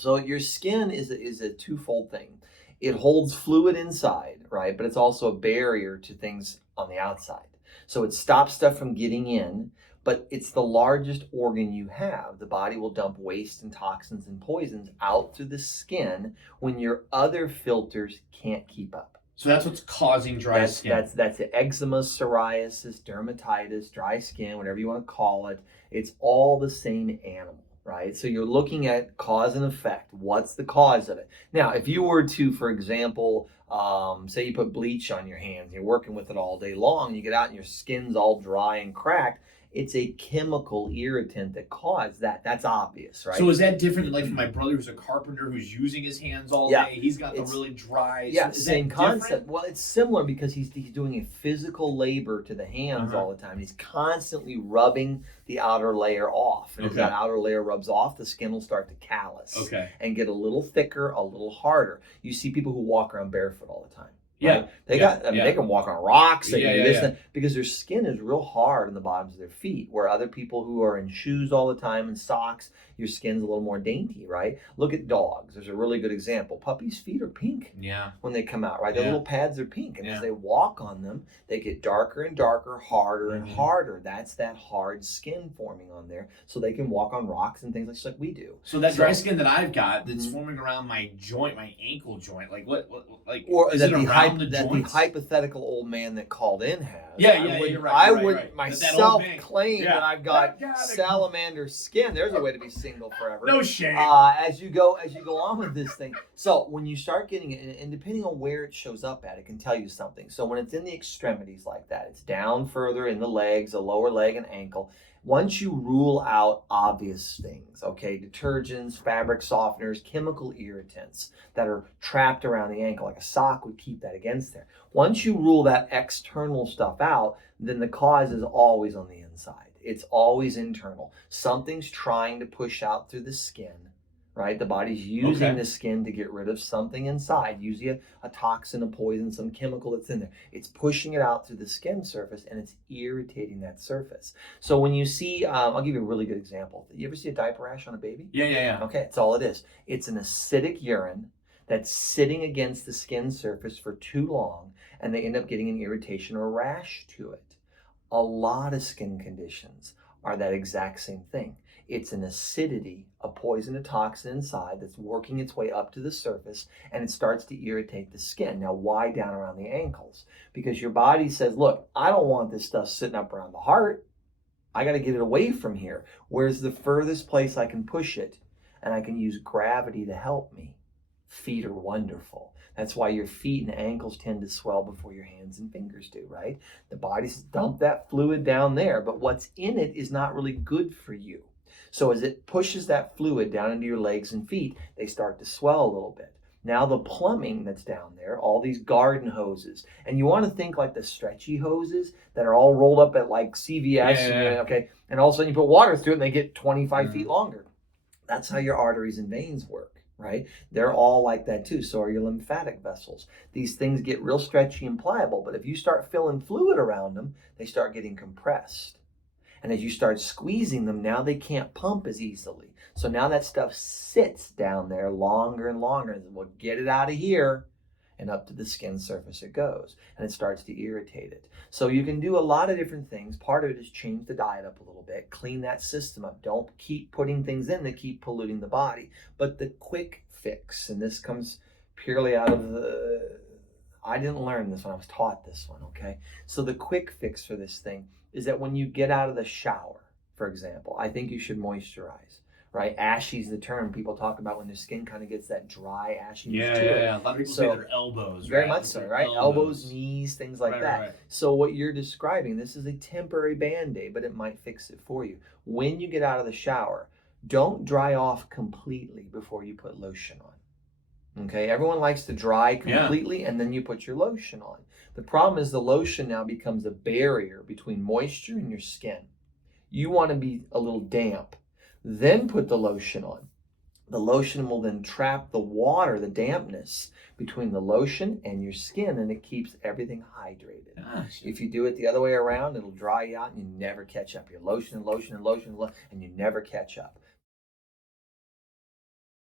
So your skin is a twofold thing. It holds fluid inside, right? But it's also a barrier to things on the outside. So it stops stuff from getting in, but it's the largest organ you have. The body will dump waste and toxins and poisons out through the skin when your other filters can't keep up. So that's what's causing dry skin. That's the eczema, psoriasis, dermatitis, dry skin, whatever you want to call it. It's all the same animal, right? So you're looking at cause and effect. What's the cause of it? Now, if you were to, for example, say you put bleach on your hands, you're working with it all day long, you get out and your skin's all dry and cracked, it's a chemical irritant that caused that. That's obvious, right? So is that different than like for my brother who's a carpenter who's using his hands all day? He's got the really dry. Yeah, so same concept. Well, it's similar because he's doing a physical labor to the hands all the time. He's constantly rubbing the outer layer off. And as that outer layer rubs off, the skin will start to callus and get a little thicker, a little harder. You see people who walk around barefoot all the time. Right? They can walk on rocks and do this because their skin is real hard on the bottoms of their feet, where other people who are in shoes all the time and socks, your skin's a little more dainty, right? Look at dogs. There's a really good example. Puppies' feet are pink when they come out, right? Their little pads are pink, and as they walk on them, they get darker and darker, harder and harder. That's that hard skin forming on there, so they can walk on rocks and things like we do. So that dry skin that I've got that's forming around my joint, my ankle joint, like what or is that it around the joints? The hypothetical old man that called in has. You're right. I wouldn't myself claim that I've got salamander skin. There's a way to be single forever. No shame. As you go on with this thing. So when you start getting it, and depending on where it shows up at, it can tell you something. So when it's in the extremities like that, it's down further in the legs, the lower leg and ankle. Once you rule out obvious things, detergents, fabric softeners, chemical irritants that are trapped around the ankle, like a sock would keep that against there. Once you rule that external stuff out, then the cause is always on the inside. It's always internal. Something's trying to push out through the skin, right? The body's using the skin to get rid of something inside, usually a toxin, a poison, some chemical that's in there. It's pushing it out through the skin surface, and it's irritating that surface. So when you see, I'll give you a really good example. You ever see a diaper rash on a baby? Yeah. Okay, that's all it is. It's an acidic urine that's sitting against the skin surface for too long, and they end up getting an irritation or rash to it. A lot of skin conditions are that exact same thing. It's an acidity, a poison, a toxin inside that's working its way up to the surface, and it starts to irritate the skin. Now, why down around the ankles? Because your body says, look, I don't want this stuff sitting up around the heart. I got to get it away from here. Where's the furthest place I can push it? And I can use gravity to help me. Feet are wonderful. That's why your feet and ankles tend to swell before your hands and fingers do, right? The body's dumped that fluid down there, but what's in it is not really good for you. So as it pushes that fluid down into your legs and feet, they start to swell a little bit. Now the plumbing that's down there, all these garden hoses, and you want to think like the stretchy hoses that are all rolled up at like CVS, and all of a sudden you put water through it and they get 25 feet longer. That's how your arteries and veins work. Right? They're all like that too. So are your lymphatic vessels. These things get real stretchy and pliable, but if you start filling fluid around them, they start getting compressed. And as you start squeezing them, now they can't pump as easily. So now that stuff sits down there longer and longer. And we'll get it out of here. And up to the skin surface it goes. And it starts to irritate it. So you can do a lot of different things. Part of it is change the diet up a little bit. Clean that system up. Don't keep putting things in that keep polluting the body. But the quick fix, and this comes purely out of I didn't learn this one. I was taught this one, okay? So the quick fix for this thing is that when you get out of the shower, for example, I think you should moisturize. Right, ashy is the term people talk about when their skin kind of gets that dry, ashy. Yeah. A lot of people say their elbows. Very much so, right? Elbows, knees, things like that. Right. So what you're describing, this is a temporary Band-Aid, but it might fix it for you. When you get out of the shower, don't dry off completely before you put lotion on. Okay, everyone likes to dry completely and then you put your lotion on. The problem is the lotion now becomes a barrier between moisture and your skin. You want to be a little damp. Then put the lotion on. The lotion will then trap the water, the dampness, between the lotion and your skin, and it keeps everything hydrated. Gosh. If you do it the other way around, it'll dry you out and you never catch up. You're lotion and lotion and lotion and you never catch up.